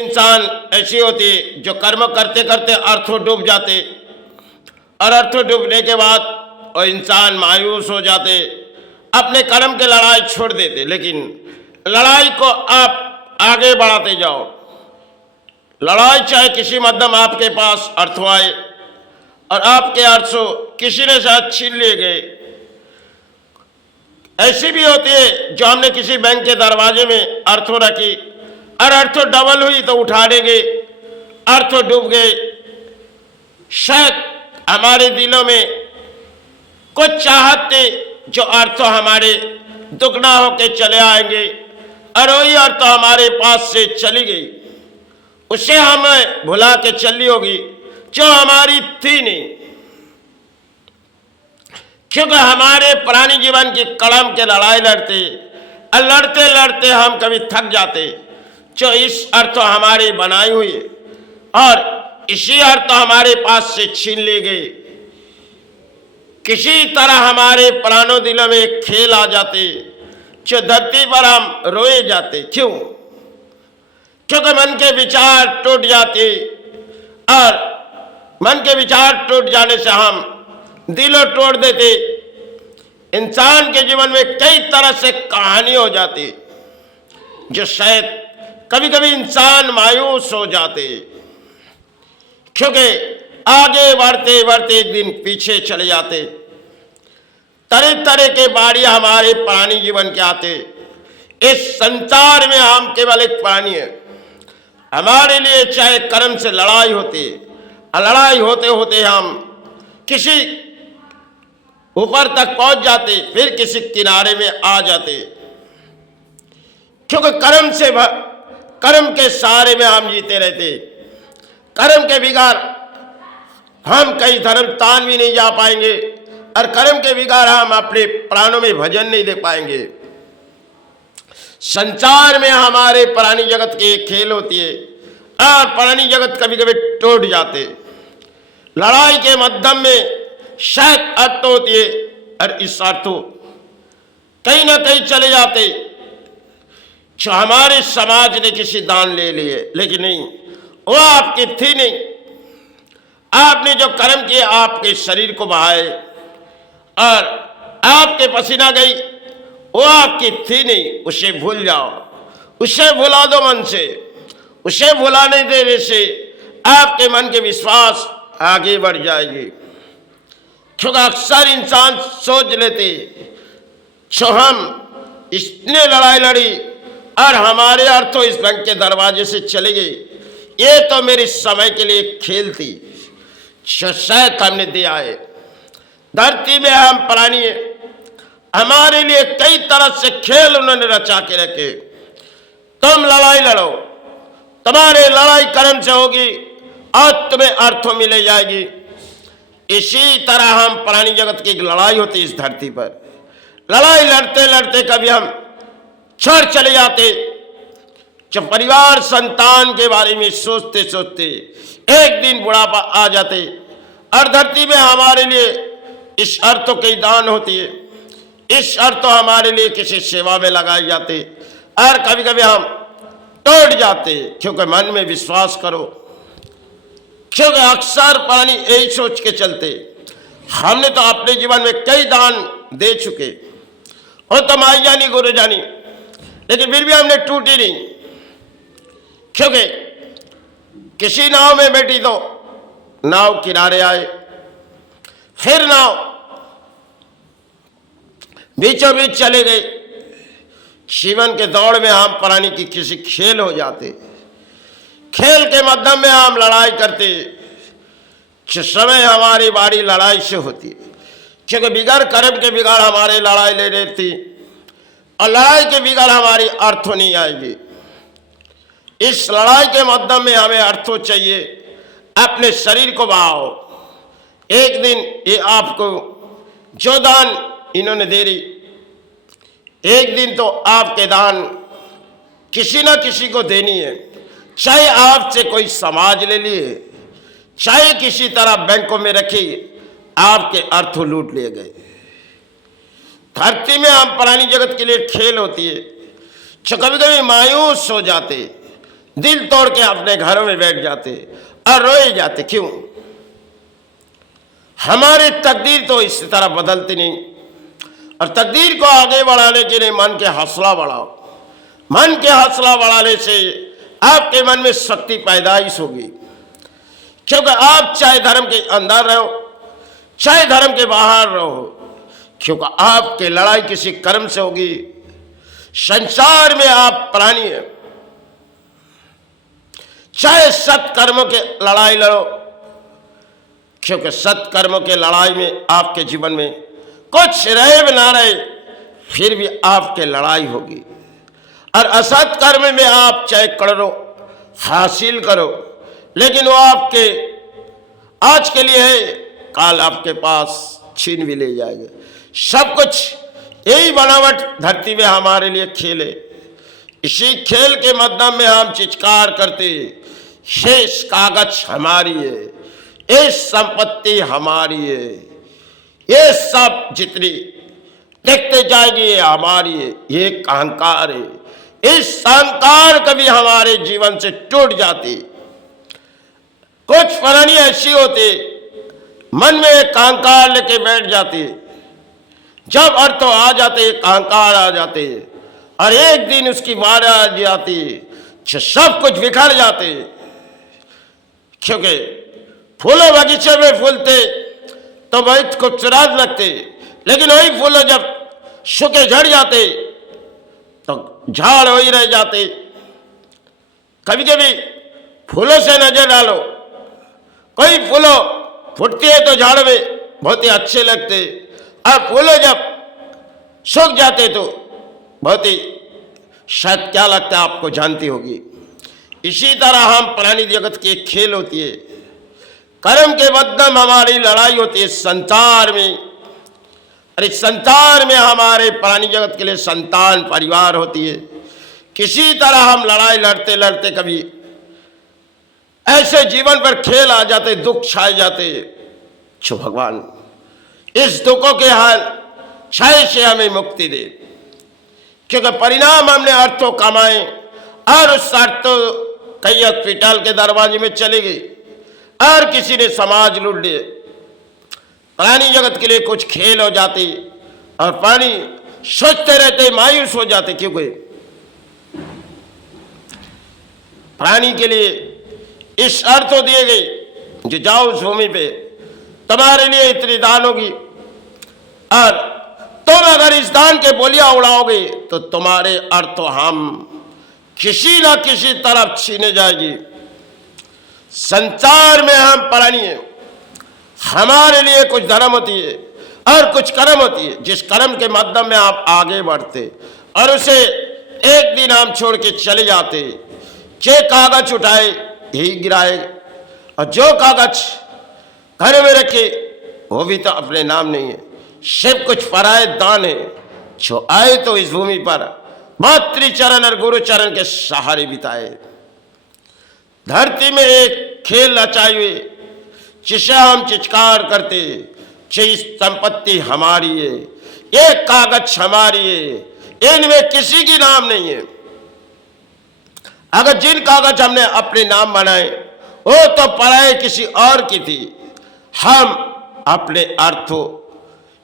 इंसान ऐसी होती है जो कर्म करते करते अर्थों डूब जाते, और अर्थों डूबने के बाद वो इंसान मायूस हो जाते, अपने कर्म की लड़ाई छोड़ देते। लेकिन लड़ाई को आप आगे बढ़ाते जाओ। लड़ाई चाहे किसी मध्यम आपके पास अर्थ आए और आपके अर्थों किसी ने शायद छीन लिए गए। ऐसी भी होती है जो हमने किसी बैंक के दरवाजे में अर्थों रखी और अर्थों डबल हुई तो उठा देंगे, अर्थों डूब गए। शायद हमारे दिलों में कुछ चाहत थी जो अर्थों हमारे दुगना होके चले आएंगे और वही अर्थ हमारे पास से चली गई, उसे हमें भुला के चली होगी जो हमारी थी नहीं। क्योंकि हमारे पुरानी जीवन की कलम के लड़ाई लड़ते और लड़ते लड़ते हम कभी थक जाते, जो इस अर्थ हमारी बनाई हुई है और इसी अर्थ हमारे पास से छीन ली गई। किसी तरह हमारे प्राणों दिलों में एक खेल आ जाते, जो धरती पर हम रोए जाते। क्यों? क्योंकि मन के विचार टूट जाते और मन के विचार टूट जाने से हम दिलों तोड़ देते। इंसान के जीवन में कई तरह से कहानी हो जाती जो शायद कभी कभी इंसान मायूस हो जाते, क्योंकि आगे बढ़ते बढ़ते एक दिन पीछे चले जाते। तरह तरह के बारी हमारे प्राणी जीवन के आते। इस संसार में हम केवल एक प्राणी है। हमारे लिए चाहे कर्म से लड़ाई होती, लड़ाई होते होते हम किसी ऊपर तक पहुंच जाते, फिर किसी किनारे में आ जाते। क्योंकि कर्म के सहारे में हम जीते रहते। कर्म के बिगाड़ हम कई धर्म तान भी नहीं जा पाएंगे और कर्म के बिगाड़ हम अपने प्राणों में भजन नहीं दे पाएंगे। संसार में हमारे प्राणी जगत की एक खेल होती है और प्राणी जगत कभी कभी टूट जाते। लड़ाई के मध्यम में शायद अर्थ होती है और इस अर्थों कहीं ना कहीं चले जाते, जो हमारे समाज ने किसी दान ले लिए, लेकिन नहीं, वो आपकी थी नहीं। आपने जो कर्म किए आपके शरीर को बहाए और आपके पसीना गई, वो आपकी थी नहीं। उसे भूल जाओ, उसे भुला दो मन से। उसे भुलाने देने से आपके मन के विश्वास आगे बढ़ जाएगी। क्योंकि अक्सर इंसान सोच लेते, जो हम इसने लड़ाई लड़ी और हमारे अर्थों इस बैंक के दरवाजे से चले गए, ये तो मेरे समय के लिए खेल थी, शायद हमने दिया है। धरती में हम प्राणी हैं, हमारे लिए कई तरह से खेल उन्होंने रचा के रखे। तुम लड़ाई लड़ो, तुम्हारे लड़ाई कर्म से होगी और तुम्हें अर्थों मिले जाएगी। इसी तरह हम प्राणी जगत की एक लड़ाई होती इस धरती पर। लड़ाई लड़ते लड़ते कभी हम छोड़ चले जाते, जब परिवार संतान के बारे में सोचते सोचते एक दिन बुढ़ापा आ जाते और धरती में हमारे लिए इस अर्थों की दान होती है। इस अर्थों हमारे लिए किसी सेवा में लगाए जाते और कभी कभी हम टूट जाते। क्योंकि मन में विश्वास करो, क्योंकि अक्सर प्राणी यही सोच के चलते, हमने तो अपने जीवन में कई दान दे चुके, और तो माई जानी गुरु जानी, लेकिन फिर भी हमने टूटी नहीं। क्योंकि किसी नाव में बैठी तो नाव किनारे आए, फिर नाव बीचों बीच चले गए। जीवन के दौड़ में हम प्राणी की किसी खेल हो जाते। खेल के माध्यम में हम लड़ाई करते, जिस समय हमारी बारी लड़ाई से होती, क्योंकि बिगड़ कर्म के बिगाड़ हमारे लड़ाई ले रही थी और लड़ाई के बिगाड़ हमारी अर्थों नहीं आएगी। इस लड़ाई के माध्यम में हमें अर्थों चाहिए। अपने शरीर को बहाओ। एक दिन ये आपको जो दान इन्होंने दे रही, एक दिन तो आपके दान किसी ना किसी को देनी है। चाहे आपसे कोई समाज ले लिए, चाहे किसी तरह बैंकों में रखी, आपके अर्थ लूट लिए गए। धरती में हम प्राणी जगत के लिए खेल होती है, जो कभी कभी मायूस हो जाते, दिल तोड़ के अपने घरों में बैठ जाते और रोए जाते। क्यों? हमारी तकदीर तो इस तरह बदलती नहीं। और तकदीर को आगे बढ़ाने के लिए मन के हौसला बढ़ाओ। मन के हौसला बढ़ाने से आपके मन में शक्ति पैदाइश होगी, क्योंकि आप चाहे धर्म के अंदर रहो चाहे धर्म के बाहर रहो, क्योंकि आपकी लड़ाई किसी कर्म से होगी। संसार में आप प्राणी हैं, चाहे सत्कर्मों के लड़ाई लड़ो, क्योंकि सत्कर्मों के लड़ाई में आपके जीवन में कुछ रहे भी ना रहे फिर भी आपके लड़ाई होगी। और असत कर्म में आप चाहे करो हासिल करो, लेकिन वो आपके आज के लिए है, काल आपके पास छीन भी ले जाएगा। सब कुछ यही बनावट धरती में हमारे लिए खेल है। इसी खेल के मध्यम में हम चित्कार करते, शेष कागज हमारी है, ये संपत्ति हमारी है, ये सब जितनी देखते जाएगी ये हमारी है, ये एक अहंकार है। इस अहंकार कभी हमारे जीवन से टूट जाती। कुछ प्राणी ऐसी होती मन में एक अहंकार लेके बैठ जाती, जब अर्थ आ जाते एक अहंकार आ जाते और एक दिन उसकी बात आ जाती सब कुछ बिखर जाते। क्योंकि फूलों बगीचे में फूलते तो बहुत खूबसूरत लगते, लेकिन वही फूल जब सूखे झड़ जाते तो झाड़ वही रह जाते। कभी कभी फूलों से नजर डालो, कोई फूलों फूटती है तो झाड़ में बहुत ही अच्छे लगते, और फूलों जब सूख जाते तो बहुत ही शायद क्या लगता है आपको जानती होगी। इसी तरह हम प्राणी जगत की एक खेल होती है, कर्म के मध्यम हमारी लड़ाई होती है संसार में। और इस संसार में हमारे प्राणी जगत के लिए संतान परिवार होती है। किसी तरह हम लड़ाई लड़ते लड़ते कभी ऐसे जीवन पर खेल आ जाते, दुख छाए जाते। छो भगवान इस दुखों के हाल छाए से हमें मुक्ति दे, क्योंकि परिणाम हमने अर्थों कमाए और उस अर्थों कई हॉस्पिटल के दरवाजे में चले गए और किसी ने समाज लूट लिए। प्राणी जगत के लिए कुछ खेल हो जाती और प्राणी सोचते रहते मायूस हो जाते, क्योंकि प्राणी के लिए इस अर्थ दिए गए जो जाओ उस भूमि पे तुम्हारे लिए इतनी दान होगी और तुम अगर इस दान के बोलियां उड़ाओगे तो तुम्हारे अर्थ हम किसी ना किसी तरफ छीने जाएगी। संसार में हम प्राणी हैं, हमारे लिए कुछ धर्म होती है और कुछ कर्म होती है, जिस कर्म के माध्यम में आप आगे बढ़ते और उसे एक दिन हम छोड़ के चले जाते। जे कागज उठाए यही गिराए, और जो कागज घर में रखे वो भी तो अपने नाम नहीं है, सब कुछ पराये दान है। जो आए तो इस भूमि पर मातृचरण और गुरु चरण के सहारे बिताए। धरती में एक खेल रचाई हुई जिसे हम चित्कार करते, जिस संपत्ति हमारी है, ये कागज हमारी है, इनमें किसी की नाम नहीं है। अगर जिन कागज हमने अपने नाम बनाए वो तो पराये किसी और की थी। हम अपने अर्थों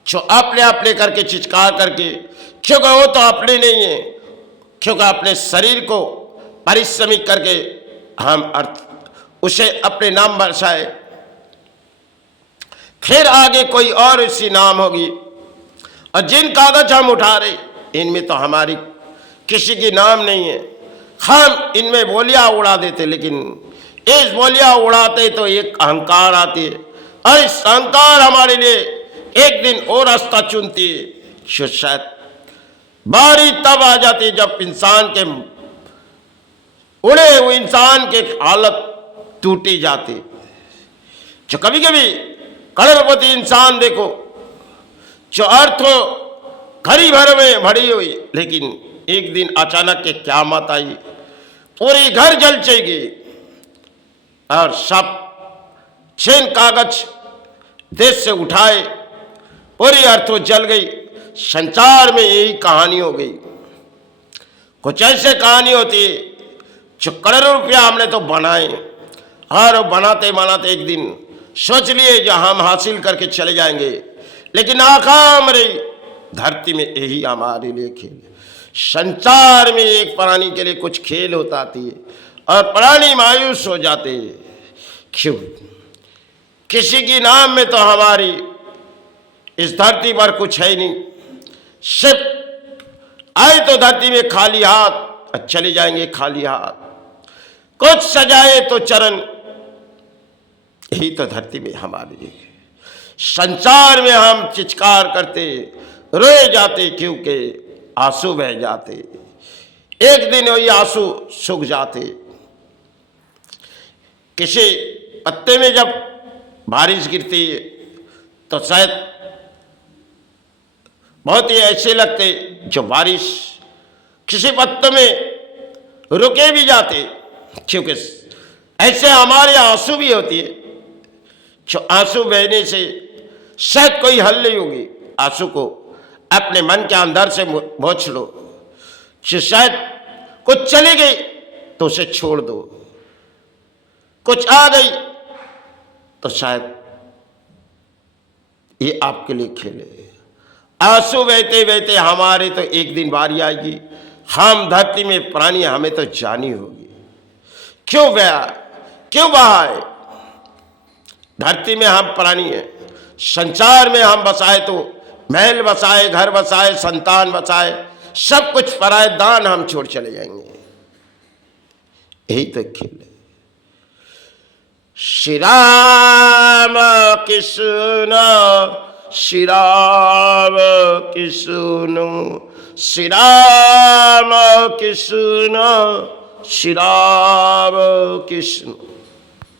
जो अपने अपने करके चित्कार करके, क्योंकि वो तो अपने नहीं है, क्योंकि अपने शरीर को परिश्रमिक करके हम अर्थ उसे अपने नाम बरसाए, फिर आगे कोई और इसी नाम होगी। और जिन कागज हम उठा रहे इनमें तो हमारी किसी की नाम नहीं है। हम इनमें बोलियां उड़ा देते, लेकिन इस बोलियां उड़ाते तो एक अहंकार आती है और इस अहंकार हमारे लिए एक दिन और रास्ता चुनती है। शायद बारी तब आ जाती जब इंसान के उड़े हुए इंसान की हालत टूटी जाती। जो कभी कभी करोड़पति इंसान देखो जो अर्थ घड़ी भर में भरी हुई, लेकिन एक दिन अचानक के क़यामत आई, पूरी घर जल जाएगी और सब छेन कागज देश से उठाए पूरी अर्थों जल गई। संसार में यही कहानी हो गई। कुछ ऐसे कहानी होती है जो करोड़ों रुपया हमने तो बनाए, और बनाते बनाते एक दिन सोच लिए जो हम हासिल करके चले जाएंगे, लेकिन नाकाम रही। धरती में यही हमारे लिए खेल। संसार में एक प्राणी के लिए कुछ खेल होता थी और प्राणी मायूस हो जाते। क्यों? किसी की नाम में तो हमारी इस धरती पर कुछ है ही नहीं। सिर्फ आए तो धरती में खाली हाथ और चले जाएंगे खाली हाथ। कुछ सजाए तो चरण, यही तो धरती में हमारे लिए। संसार में हम चित्कार करते, रोए जाते, क्योंकि आंसू बह जाते। एक दिन वही आंसू सूख जाते। किसी पत्ते में जब बारिश गिरती तो शायद बहुत ही ऐसे लगते जो बारिश किसी पत्ते में रुके भी जाते, क्योंकि ऐसे हमारे आंसू भी होती है। जो आंसू बहने से शायद कोई हल नहीं होगी। आंसू को अपने मन के अंदर से पोंछ लो। जो शायद कुछ चली गई तो उसे छोड़ दो, कुछ आ गई तो शायद ये आपके लिए खेले। आंसू बहते बहते हमारे तो एक दिन बारी आएगी। हम धरती में प्राणी, हमें तो जानी होगी क्यों बहा, क्यों बहाए। धरती में हम प्राणी हैं। संसार में हम बसाए तो महल बसाए, घर बसाए, संतान बसाए, सब कुछ पराए दान हम छोड़ चले जाएंगे। यही तो खेल है। श्री राम कृष्ण, श्री राम कृष्ण, श्री राम कृष्ण, श्री राम कृष्ण।